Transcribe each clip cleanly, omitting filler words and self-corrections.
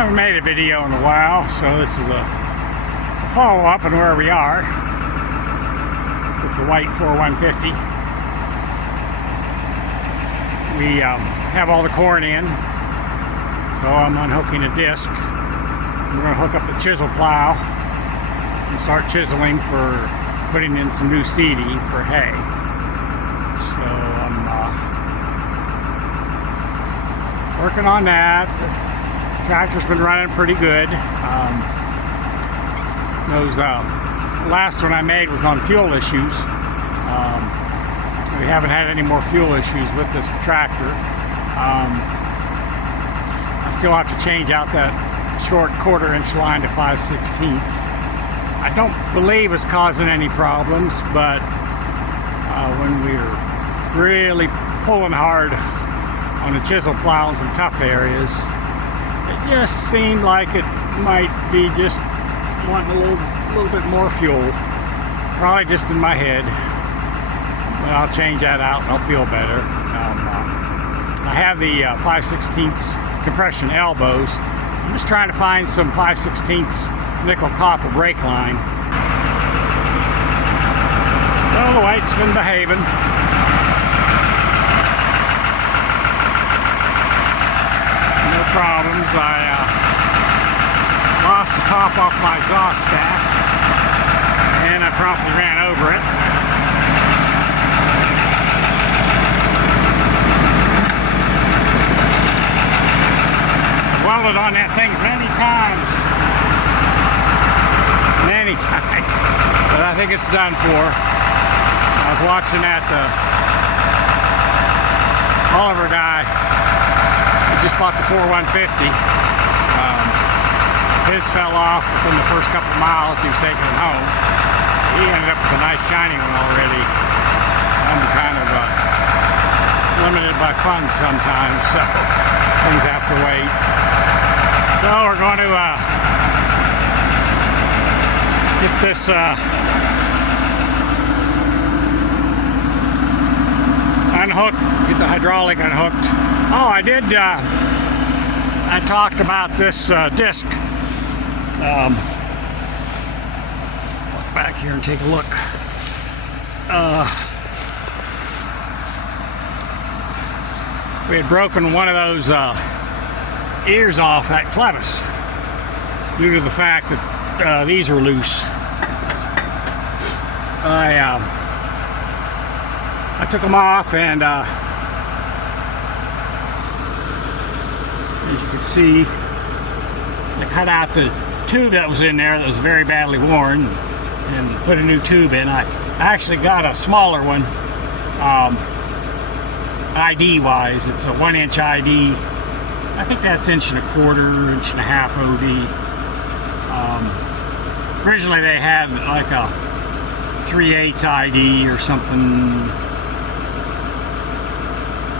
I haven't made a video in a while, so this is a follow-up on where we are with the white 4150. We have all the corn in, so I'm unhooking a disc. We're going to hook up the chisel plow and start chiseling for putting in some new seeding for hay. So I'm working on that. The tractor's been running pretty good. Last one I made was on fuel issues. We haven't had any more fuel issues with this tractor. I still have to change out that short 1/4 inch line to 5/16. I don't believe it's causing any problems, but when we're really pulling hard on the chisel plow in some tough areas, it just seemed like it might be just wanting a little bit more fuel. Probably just in my head. But I'll change that out and I'll feel better. I have the 5/16 compression elbows. I'm just trying to find some 5/16 nickel copper brake line. Well, the white's been behaving. No problems. I lost the top off my exhaust stack and I promptly ran over it. I've welded on that thing many times, but I think it's done for. I was watching that Oliver guy. He just bought the 4150. His fell off within the first couple of miles. He was taking it home. He ended up with a nice shiny one already. I'm kind of limited by funds sometimes, so things have to wait. So we're going to get this unhooked, get the hydraulic unhooked. Oh, I did, I talked about this disc. Walk back here and take a look. We had broken one of those ears off that clevis due to the fact that these were loose. I took them off and as you can see, I cut out the tube that was in there that was very badly worn and put a new tube in. I actually got a smaller one, ID wise. It's a 1-inch ID. I think that's 1.25 inch, 1.5 OD. Originally they had like a 3/8 ID or something,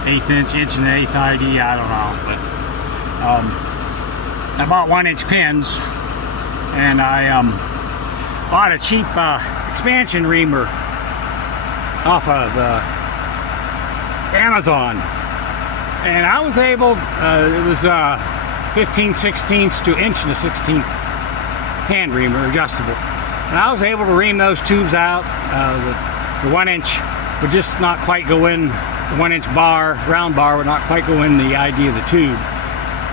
1/8 inch, 1.1/8 ID, I don't know, but I bought 1-inch pins, and I bought a cheap expansion reamer off of Amazon, and I was able, it was 15/16 to 1.16" hand reamer, adjustable, and I was able to ream those tubes out. The 1-inch would just not quite go in, the 1-inch bar, round bar would not quite go in the ID of the tube.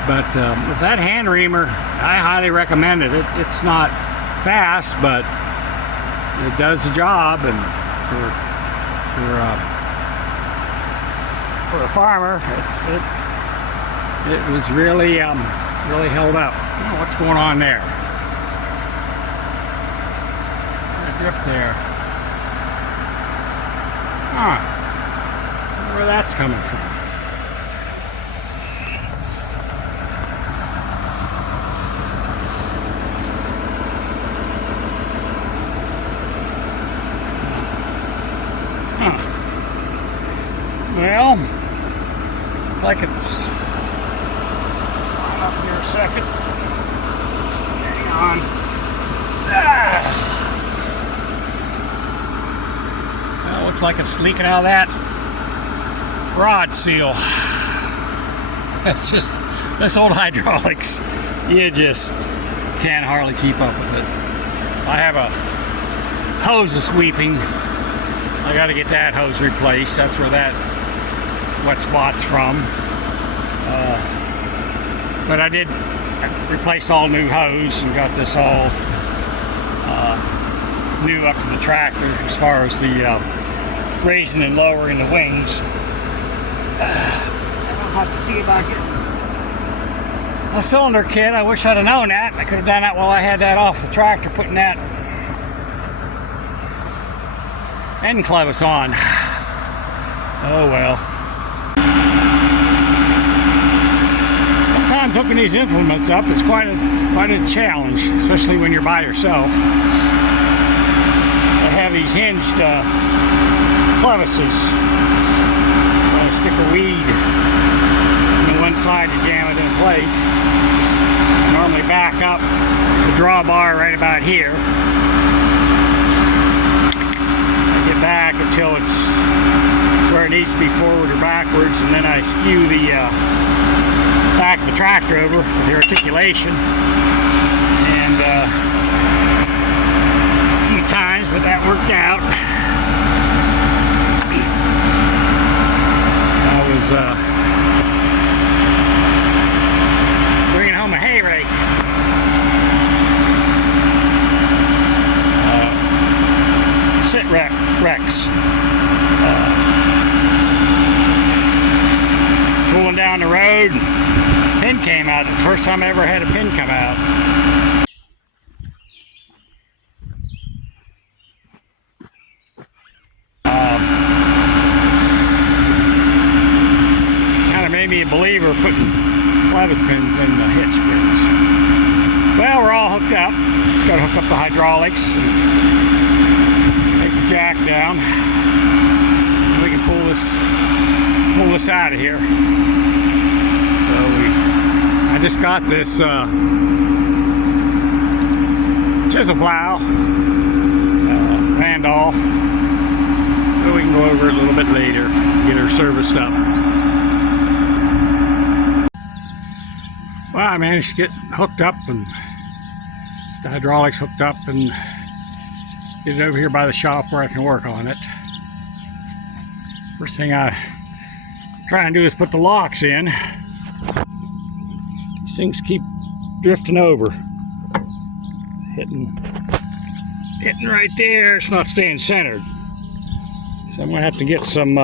But with that hand reamer, I highly recommend it. It's not fast, but it does the job, and for a farmer, it was really really held up. Oh, what's going on there? A dip there. Huh. I wonder where that's coming from. Well, like it's up here a second. Hang on. Well, looks like it's leaking out of that rod seal. That's just, that's old hydraulics. you just can't hardly keep up with it. I have a hose is sweeping. I got to get that hose replaced. That's where that wet spot's from. But I did replace all new hose and got this all new up to the tractor as far as the raising and lowering the wings. I don't have to see if I get a cylinder kit. I wish I'd have known that. I could have done that while I had that off the tractor, putting that end clevis on. Oh well. Sometimes hooking these implements up is quite a challenge, especially when you're by yourself. I have these hinged clevises. I stick a weed on one side to jam it in place. Normally back up the drawbar right about here. Back until it's where it needs to be, forward or backwards, and then I skew the back of the tractor over with the articulation, and a few times, but that worked out. I was bringing home a hay rake. Sit Rex. Tooling down the road, and pin came out. The first time I ever had a pin come out. Kind of made me a believer of putting clevis pins in the hitch pins. Well, we're all hooked up. Just got to hook up the hydraulics. Jack down. We can pull this out of here. So I just got this chisel plow, Vandal. So we can go over it a little bit later, get her serviced up. Well, I managed to get hooked up and the hydraulics hooked up and get it over here by the shop where I can work on it. First thing I try and do is put the locks in. These things keep drifting over. It's hitting right there. It's not staying centered. So I'm gonna have to get some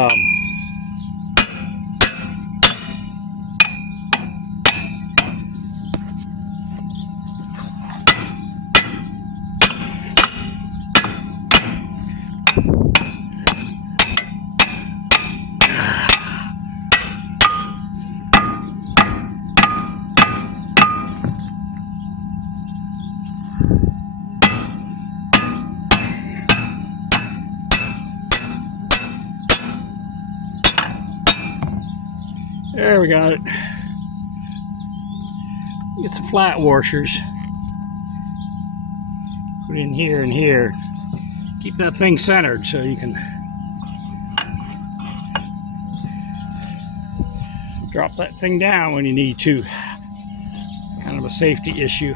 there we got it. Get some flat washers. Put in here and here. Keep that thing centered so you can drop that thing down when you need to. It's kind of a safety issue.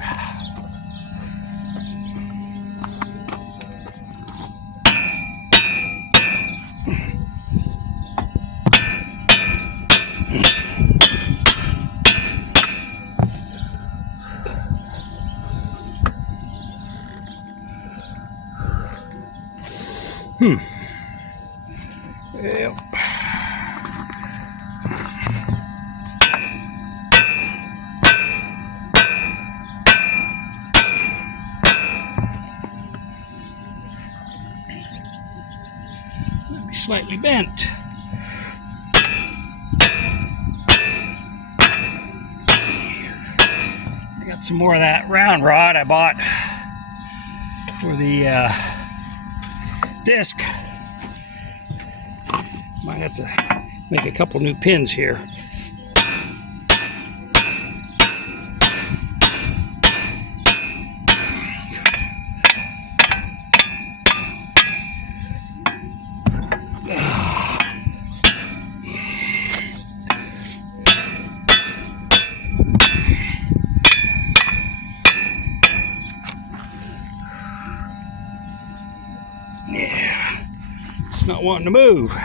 Yep. Might be slightly bent. I got some more of that round rod I bought for the disc. Might have to make a couple new pins here. not wanting to move.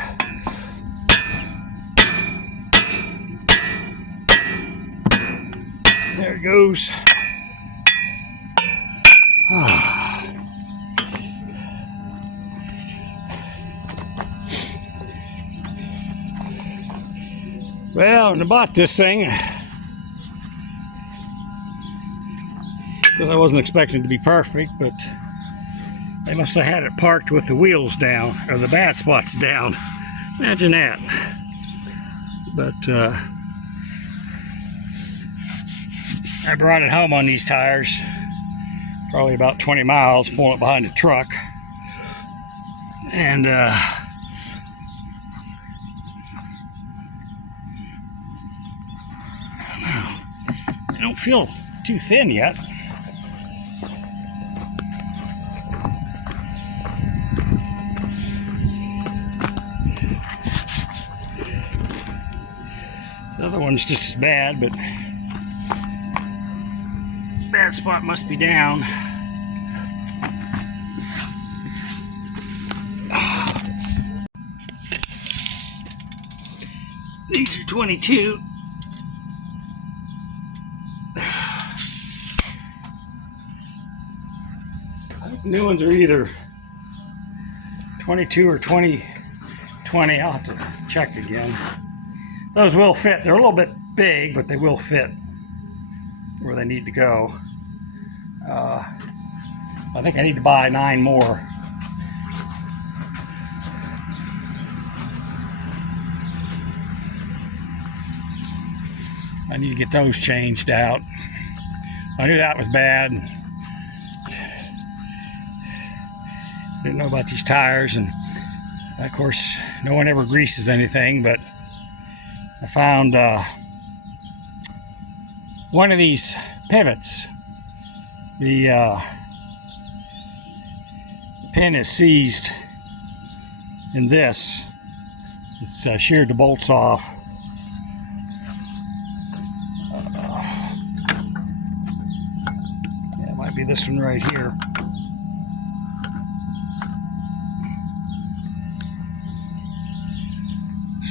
There it goes. Well, when I bought this thing, because I wasn't expecting it to be perfect, but they must have had it parked with the wheels down, or the bad spots down. Imagine that. But I brought it home on these tires, probably about 20 miles, pulling it behind the truck. And they don't feel too thin yet. The other one's just as bad, but bad spot must be down. These are 22. New ones are either 22 or 20. I'll have to check again. Those will fit. They're a little bit big, but they will fit where they need to go. I think I need to buy 9 more. I need to get those changed out. I knew that was bad. Didn't know about these tires, and of course no one ever greases anything, but I found one of these pivots. The pin is seized in this. It's sheared the bolts off. Yeah, it might be this one right here.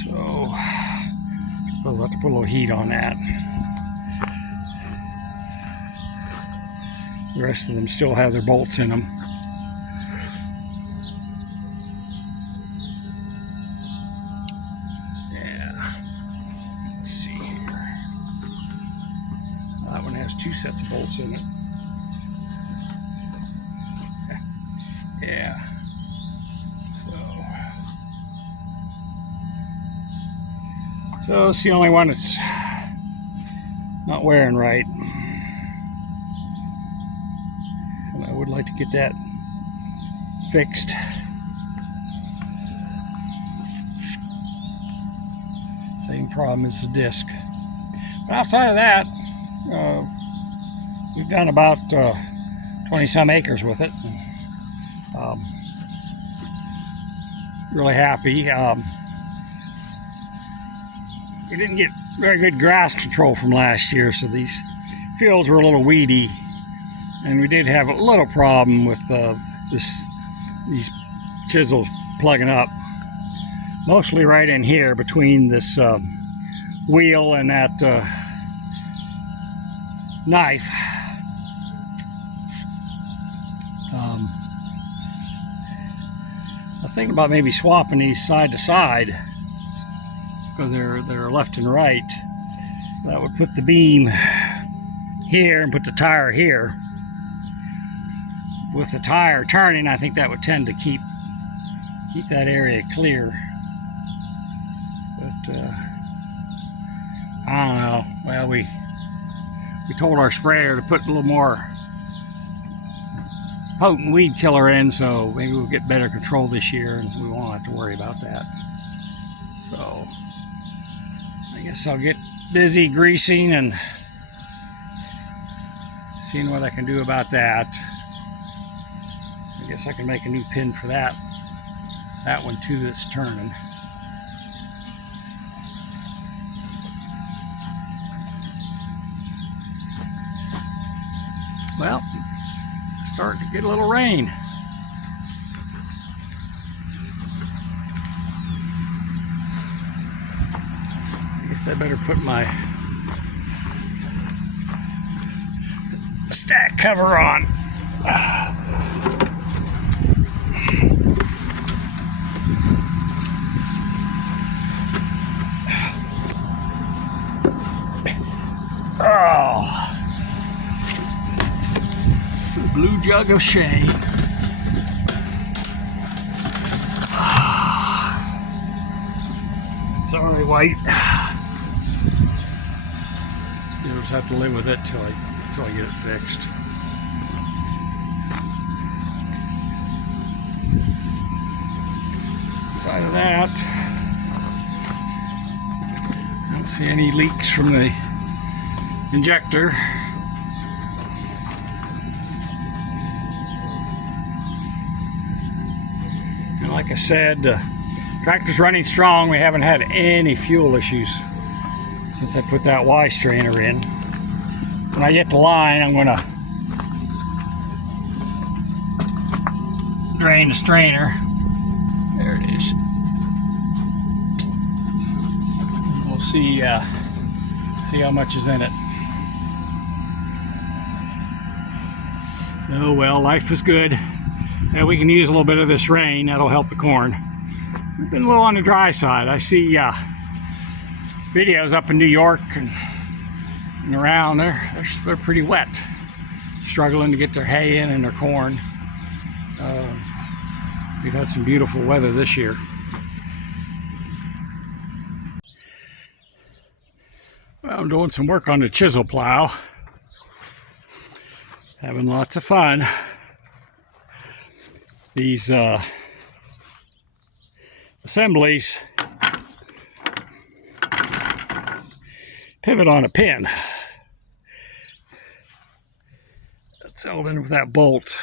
So I suppose we'll have to put a little heat on that. The rest of them still have their bolts in them. Yeah. Let's see here. That one has 2 sets of bolts in it. Yeah. So it's the only one that's not wearing right. And I would like to get that fixed. Same problem as the disc. But outside of that, we've done about 20 some acres with it. Really happy. We didn't get very good grass control from last year, so these fields were a little weedy, and we did have a little problem with these chisels plugging up, mostly right in here between this wheel and that knife. I was thinking about maybe swapping these side to side, because they're left and right. That would put the beam here and put the tire here. With the tire turning, I think that would tend to keep that area clear. But I don't know. Well, we told our sprayer to put a little more potent weed killer in, so maybe we'll get better control this year and we won't have to worry about that. So I guess I'll get busy greasing and seeing what I can do about that. I guess I can make a new pin for that one too that's turning. Well, starting to get a little rain. Guess I better put my stack cover on. Oh, blue jug of shame. Sorry, White. You'll just have to live with it till I get it fixed. Aside of that, I don't see any leaks from the injector. And like I said, the tractor's running strong. We haven't had any fuel issues since I put that Y strainer in. When I get the line, I'm going to drain the strainer. There it is. And we'll see how much is in it. Oh well, life is good. And we can use a little bit of this rain. That'll help the corn. We've been a little on the dry side. I see videos up in New York and around there. They're pretty wet, struggling to get their hay in and their corn. We've had some beautiful weather this year. Well, I'm doing some work on the chisel plow. Having lots of fun. These assemblies pivot on a pin. That's held in with that bolt.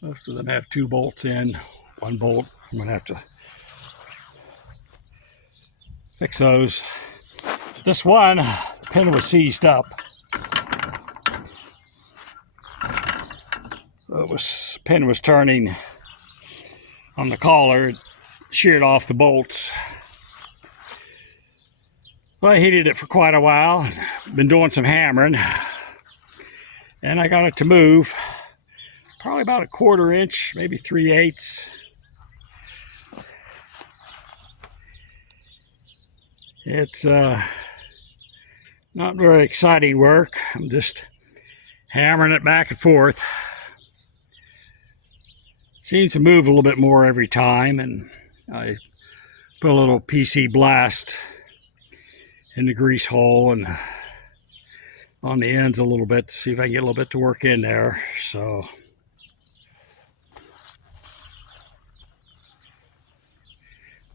Most of them have 2 bolts in. 1 bolt, I'm going to have to fix those. This one, the pin was seized up. The pin was turning on the collar. It sheared off the bolts. Well, I heated it for quite a while. Been doing some hammering. And I got it to move. Probably about a 1/4 inch, maybe 3/8. It's not very exciting work. I'm just hammering it back and forth. Seems to move a little bit more every time, and I put a little PC blast in the grease hole and on the ends a little bit to see if I can get a little bit to work in there. So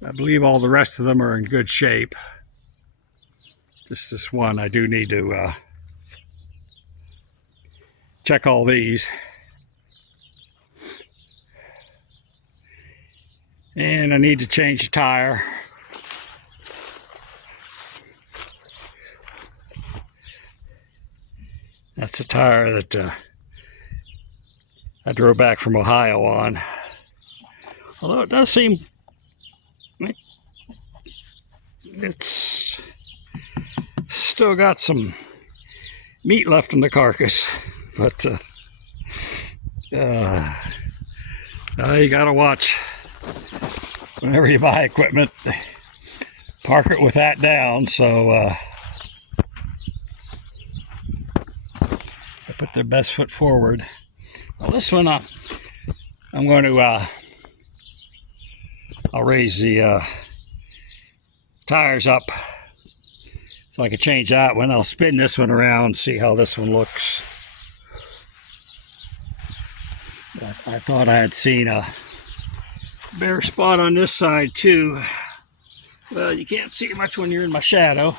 I believe all the rest of them are in good shape. Just this one, I do need to check all these. And I need to change the tire. That's the tire that I drove back from Ohio on. Although it does seem like it's still got some meat left in the carcass, but you gotta watch whenever you buy equipment, park it with that down. So I put their best foot forward. Well, this one I'm going to I'll raise the tires up so I can change that one. I'll spin this one around and see how this one looks. I thought I had seen a bare spot on this side too. Well, you can't see much when you're in my shadow.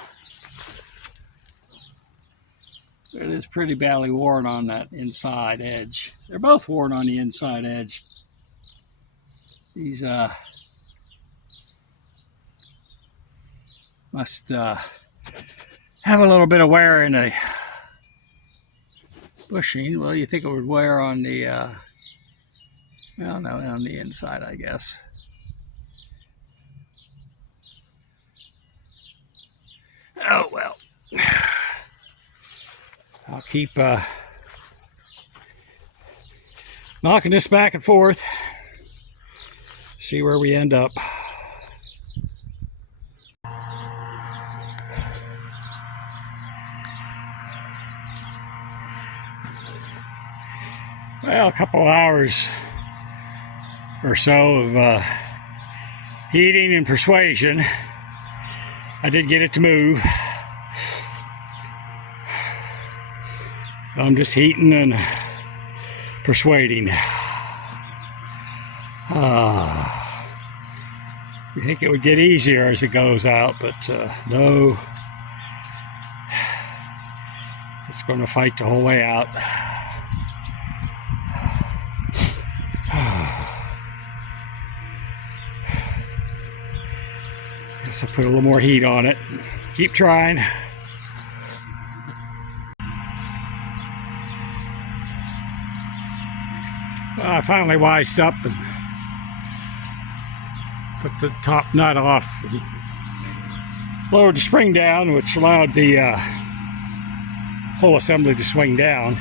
It is pretty badly worn on that inside edge. They're both worn on the inside edge. These must have a little bit of wear in the bushing. Well, you think it would wear on the well, no, on the inside, I guess. keep knocking this back and forth, see where we end up. Well, a couple hours or so of heating and persuasion. I did get it to move. I'm just heating and persuading. You think it would get easier as it goes out, but no. It's going to fight the whole way out. Guess I'll put a little more heat on it. Keep trying. I finally wised up and took the top nut off and lowered the spring down, which allowed the whole assembly to swing down.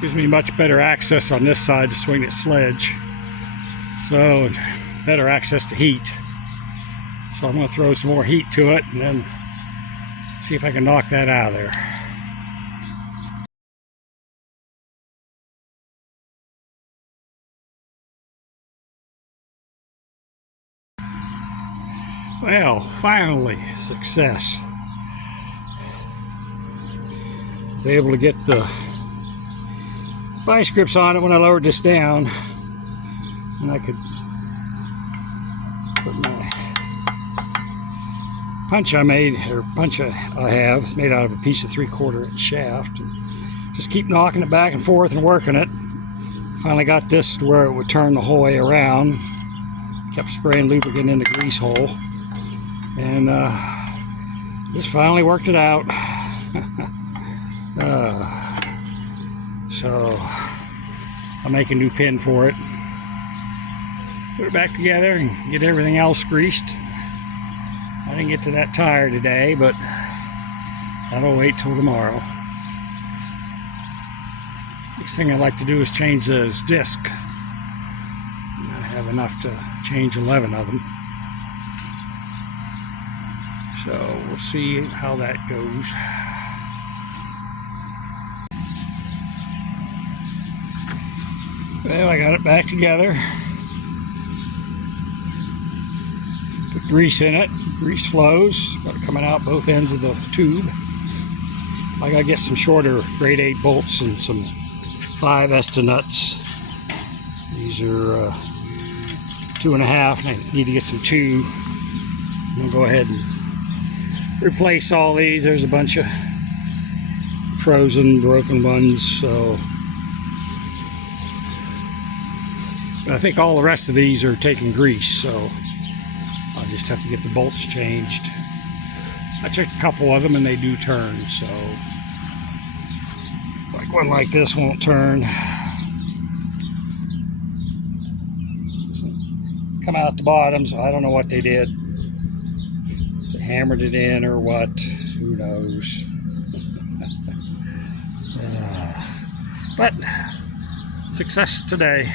Gives me much better access on this side to swing that sledge. So, better access to heat. So I'm going to throw some more heat to it and then see if I can knock that out of there. Well, finally, success. I was able to get the vice grips on it when I lowered this down, and I could put my punch I have. It's made out of a piece of 3/4 inch shaft. And just keep knocking it back and forth and working it. Finally got this to where it would turn the whole way around. Kept spraying lubricant in the grease hole. And just finally worked it out. So I'll make a new pin for it. Put it back together and get everything else greased. I didn't get to that tire today, but that'll wait till tomorrow. Next thing I'd like to do is change this disc. I have enough to change 11 of them. So we'll see how that goes. Well, I got it back together. Put grease in it. Grease flows. Got it coming out both ends of the tube. I gotta get some shorter grade 8 bolts and some 5 Esta nuts. These are 2.5, and I need to get some 2. I'm gonna go ahead and replace all these. There's a bunch of frozen, broken ones, so I think all the rest of these are taking grease, so I'll just have to get the bolts changed. I checked a couple of them and they do turn, so like one like this won't turn. Come out the bottom, so I don't know what they did. If they hammered it in or what, who knows. But success today.